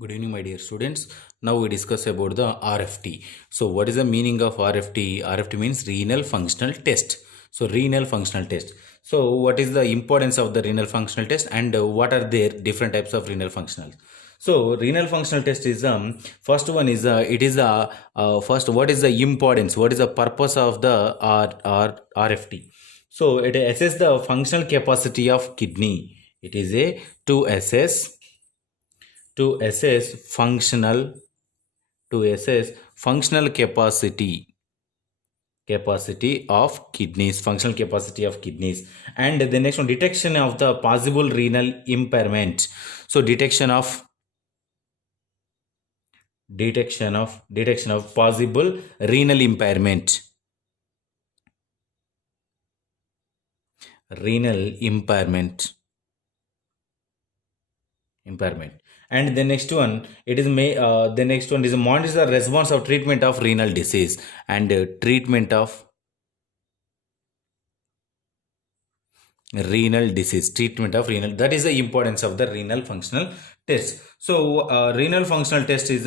Good evening, my dear students. Now we discuss about the RFT. So, what is the meaning of RFT? RFT means renal functional test. So, renal functional test. So, what is the importance of the renal functional test, and what are their different types of renal functional? So, renal functional test is first one is it is first, what is the importance? What is the purpose of the RFT? So, it assess the functional capacity of kidney. It is a to assess to assess functional to assess functional capacity of kidneys, functional capacity of kidneys. And the next one, detection of the possible renal impairment. So detection of possible renal impairment. And the next one, the next one is monitor the response of treatment of renal disease. And treatment of renal disease, that is the importance of the renal functional test. So renal functional test is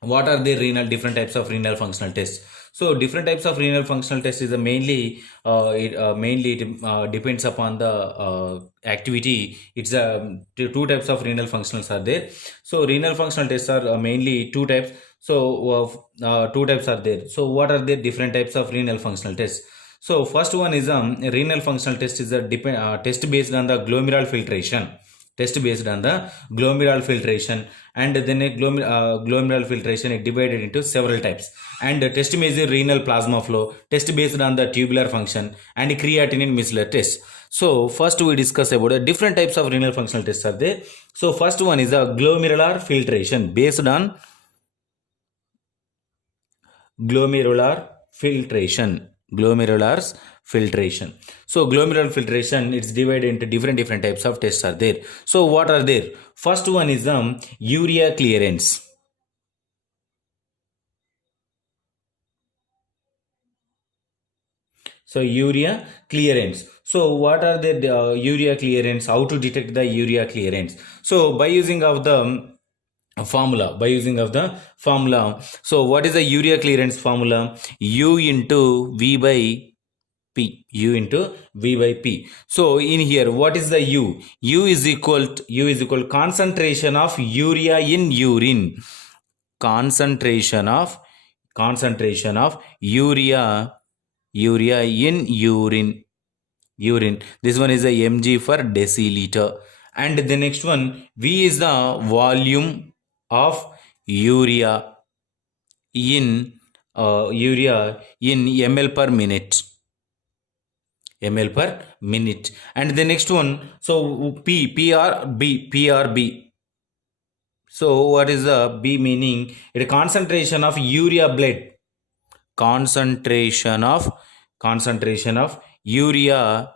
what are the different types of renal functional tests? So different types of renal functional tests is mainly it depends upon the activity. It's two types of renal functionals are there. So renal functional tests are mainly two types. So two types are there. So what are the different types of renal functional tests? So first one is renal functional test is a test based on the glomerular filtration. And then a glomerular filtration is divided into several types. And test measure renal plasma flow, test based on the tubular function, and creatinine micellar test. So first we discuss about the different types of renal functional tests are there. So first one is a glomerular filtration based on glomerular filtration. So glomerular filtration, it's divided into different types of tests are there. So what are there? First one is urea clearance. So urea clearance. So what are the urea clearance? How to detect the urea clearance? So by using of the formula. So what is the urea clearance formula? U into V by P. So in here, what is the U? U is equal concentration of urea in urine. Concentration of urea in urine. This one is a mg for deciliter. And the next one, V is the volume of urea in ml per minute. And the next one, so PRB. So what is the B meaning? It is concentration of urea blood. Concentration of urea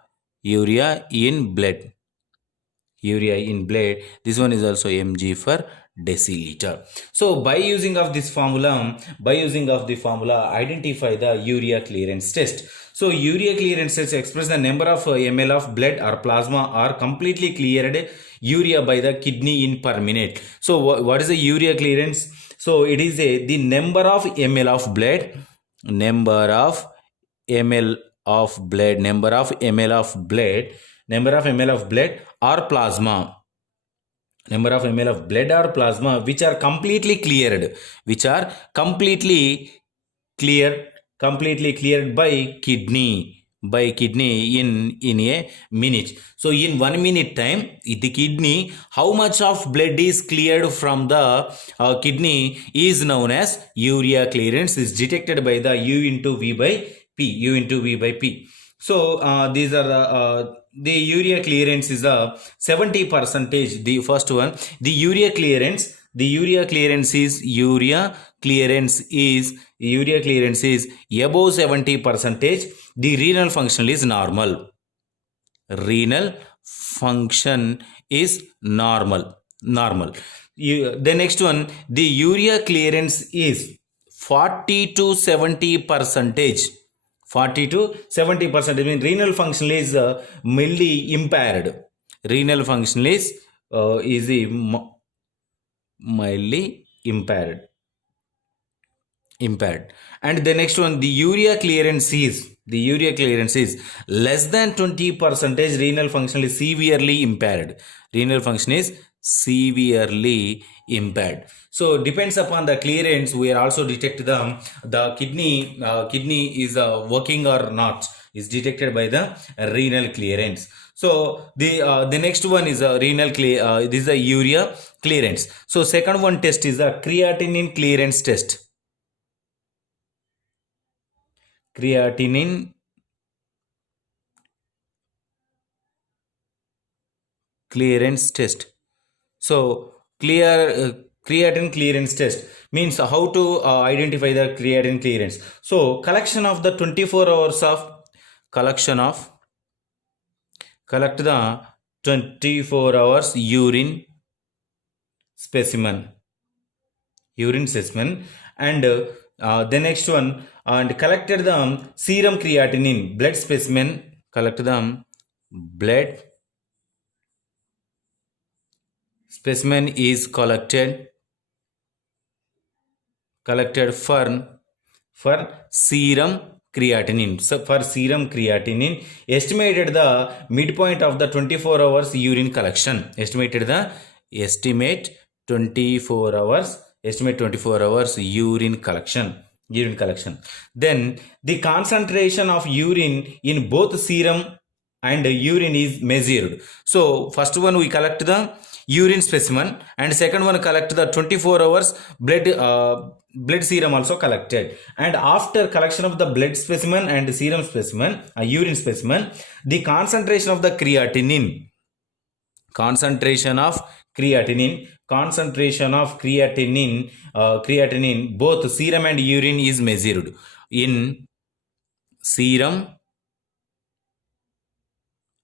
in blood. This one is also mg for deciliter. So by using of the formula, identify the urea clearance test. So urea clearance test express the number of ml of blood or plasma or completely cleared urea by the kidney in per minute. So what is the urea clearance? So it is the number of ml of blood, number of ml of blood or plasma, which are completely cleared by kidney in a minute. So in 1 minute time, the kidney, how much of blood is cleared from the kidney is known as urea clearance, is detected by the U into V by P. So these are the urea clearance is 70%. The first one, the urea clearance is above 70%. The renal function is normal. The next one, the urea clearance is 40 to 70%. 40 to 70%. I mean, renal function is mildly impaired. mildly impaired. And the next one, the urea clearance is less than 20 percentage. Renal function is severely impaired. Renal function is severely impaired. So depends upon the clearance, we are also detect the kidney is working or not, is detected by the renal clearance. So the next one is a this is a urea clearance. So second one test is a creatinine clearance test. Creatinine clearance test. So creatinine clearance test means how to identify the creatinine clearance. So collection of the 24 hours of collect the 24 hours specimen urine specimen. And the next one, and collected the serum creatinine blood specimen. Collect the blood specimen is collected for serum creatinine. So for serum creatinine, estimated the midpoint of the 24 hours urine collection. Estimate 24 hours urine collection. Then the concentration of urine in both serum and urine is measured. So first one we collect the urine specimen, and second one collect the 24 hours blood serum also collected. And after collection of the blood specimen and serum specimen, urine specimen, the concentration of creatinine both serum and urine is measured in serum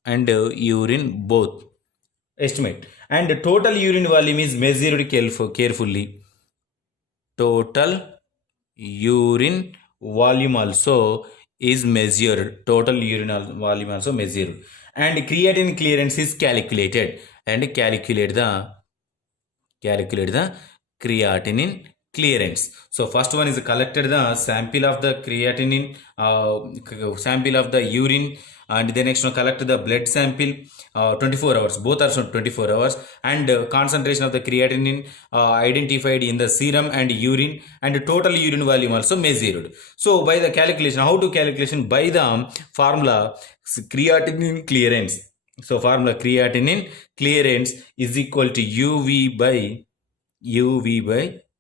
and urine both. Estimate. And total urine volume is measured carefully. Total urine volume also is measured. And creatinine clearance is calculated. And calculate the creatinine clearance. So first one is collected the sample of the creatinine, sample of the urine, and the next one collect the blood sample, 24 hours, both are 24 hours, and concentration of the creatinine identified in the serum and urine, and total urine volume also measured. So by the calculation, how to calculation? By the formula creatinine clearance. So formula creatinine clearance is equal to UV by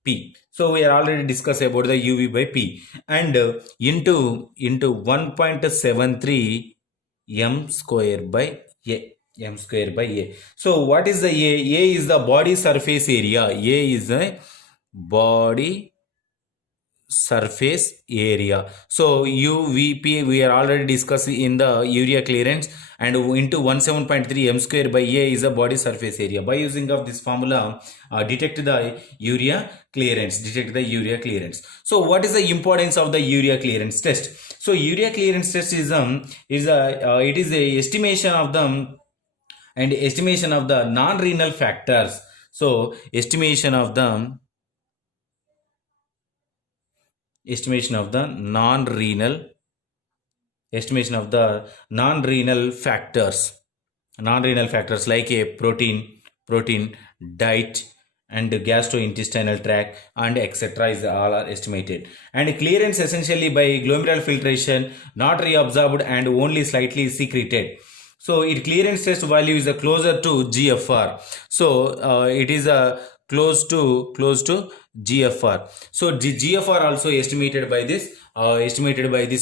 P. So we are already discussed about the UV by P, and into 1.73 m square by A. So what is the A? A is the body surface area. A is the body surface area. So UVP we are already discussing in the urea clearance, and into 17.3 m square by A is the body surface area. By using of this formula, detect the urea clearance. So what is the importance of the urea clearance test? So urea clearance test is a estimation of the non-renal factors. So estimation of the non-renal factors like a protein, diet, and gastrointestinal tract, and etc. is all are estimated. And clearance essentially by glomerular filtration, not reabsorbed and only slightly secreted. So its clearance test value is closer to GFR. So it is close to GFR. So GFR also estimated by this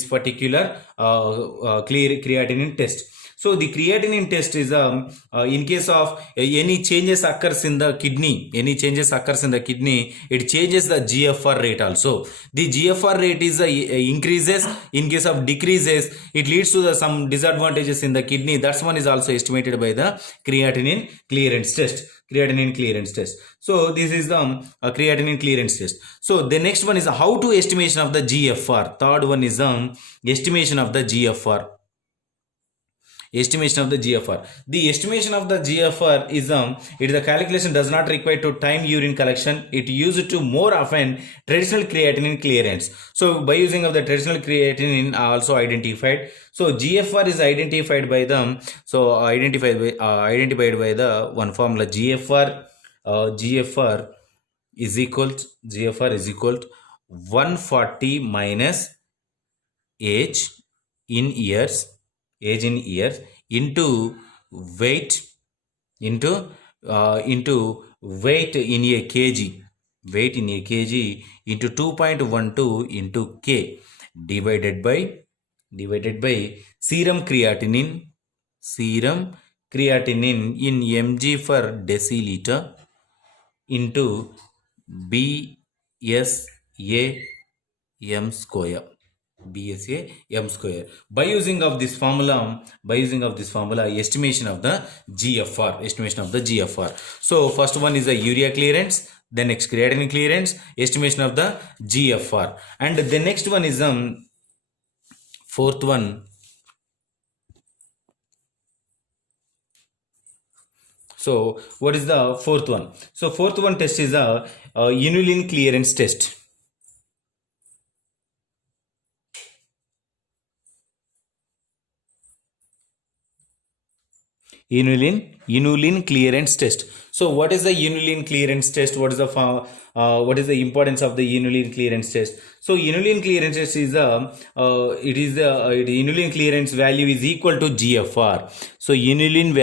particular creatinine test. So the creatinine test is in case of any changes occurs in the kidney, it changes the GFR rate also. The GFR rate is increases. In case of decreases, it leads to some disadvantages in the kidney. That's one is also estimated by the creatinine clearance test. So this is the creatinine clearance test. So the next one is how to estimation of the GFR. Third one is estimation of the GFR. Estimation of the GFR. The estimation of the GFR is it the calculation does not require to time urine collection. It used to more often traditional creatinine clearance. So by using of the traditional creatinine also identified. So GFR is identified by them. So identified by the one formula GFR. GFR is equal to 140 minus age in years into weight into weight in a kg into 2.12 into k divided by serum creatinine in mg for deciliter into BSA m square. By using of this formula, estimation of the GFR. So first one is the urea clearance, then next creatinine clearance, estimation of the GFR, and the next one is fourth one. So what is the fourth one? So fourth one test is a inulin clearance test. Inulin clearance test. So what is the inulin clearance test? What is the importance of the inulin clearance test? So inulin clearance test is the inulin clearance value is equal to GFR. So inulin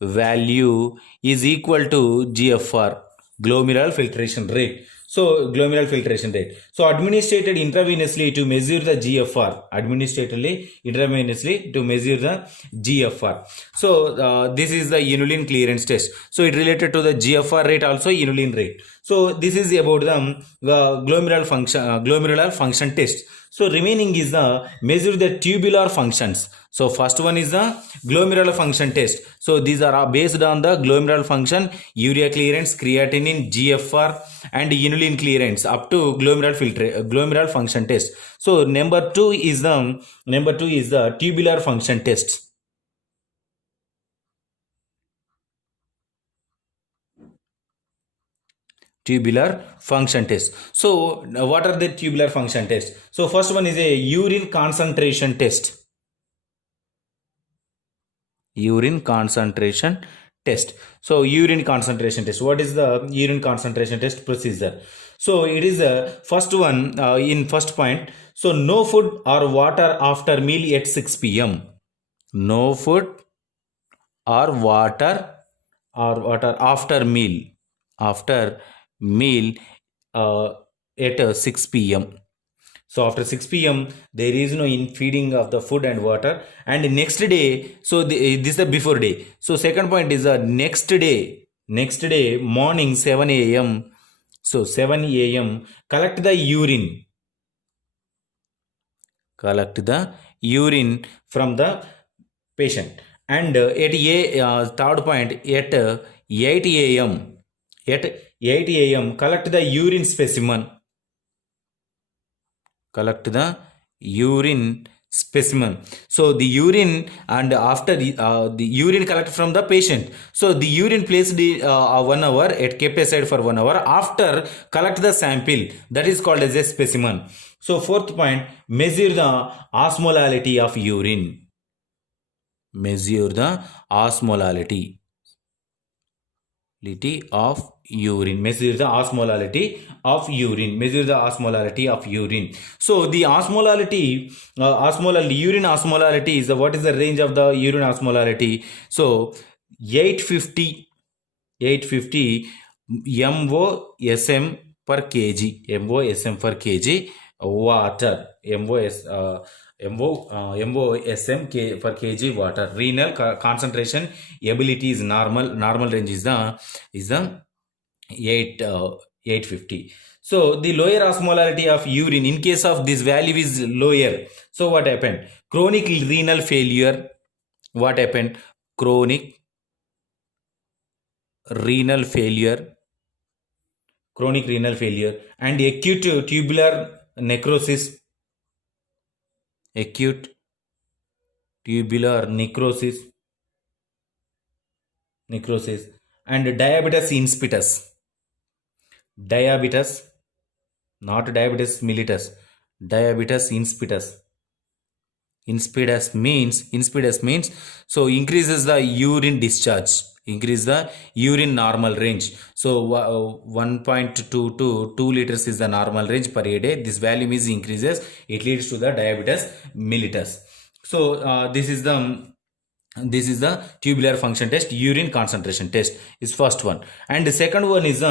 value is equal to GFR, glomerular filtration rate. So administered intravenously to measure the GFR. So this is the inulin clearance test. So it related to the GFR rate, also inulin rate. So this is about the glomerular function test. So remaining is the measure the tubular functions. So first one is the glomerular function test. So these are based on the glomerular function, urea clearance, creatinine, GFR, and inulin clearance up to glomerular function test. So number two is the tubular function test. Tubular function test. So what are the tubular function tests? So first one is a urine concentration test. Urine concentration test. So urine concentration test. What is the urine concentration test procedure? So it is the first one in first point. So no food or water after meal at 6 p.m. No food or water after meal at 6 p.m. So after 6 p.m. there is no in feeding of the food and water. And next day, so this is the before day. So second point is the next day morning 7 a.m. So 7 a.m. collect the urine from the patient. And at third point at 8 a.m. collect the urine specimen. So the urine, and after the urine collected from the patient, so the urine placed 1 hour at kept aside for 1 hour, after collect the sample, that is called as a specimen. So fourth point, measure the osmolality of urine. Measure the osmolality of urine. Measure the osmolality of urine. So the osmolality, urine osmolality is what is the range of the urine osmolality? So 850 MOSM per kg water. MOSM per kg water. Renal concentration ability is normal range is the 850. So the lower osmolality of urine, in case of this value is lower, so what happened? Chronic renal failure. What happened? Chronic renal failure and acute tubular necrosis. tubular necrosis, and diabetes insipidus. Diabetes, not diabetes mellitus, diabetes insipidus. Insipidus means so increases the urine discharge, increase the urine normal range. So 1.2 to 2 liters is the normal range per day. This value is increases, it leads to the diabetes mellitus. So this is the tubular function test. Urine concentration test is first one, and the second one is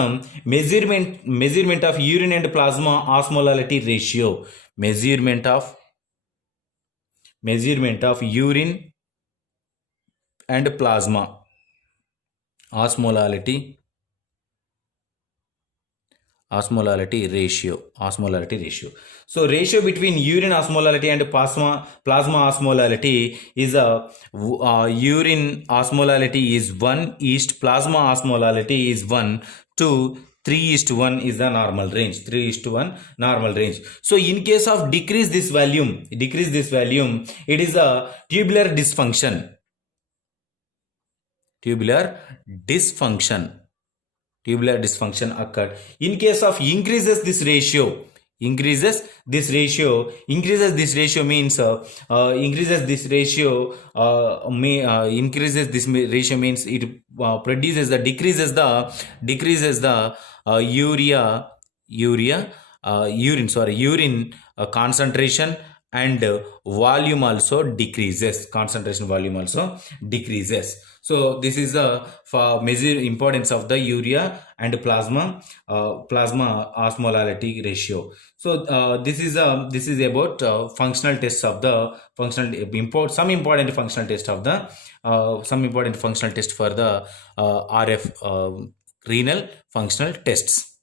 measurement of urine and plasma osmolality ratio. Measurement of urine and plasma osmolality ratio. So ratio between urine osmolality and plasma osmolality is urine osmolality is 1 plasma osmolality is 1 to 3:1 is the normal range. 3:1 normal range. So in case of decrease this volume, it is a tubular dysfunction occurred. In case of increases this ratio means increases this ratio means it produces the decreases the urine concentration and volume also decreases. So this is the for measure importance of the urea and plasma osmolality ratio. So this is about functional tests of the some important functional test for the RF renal functional tests.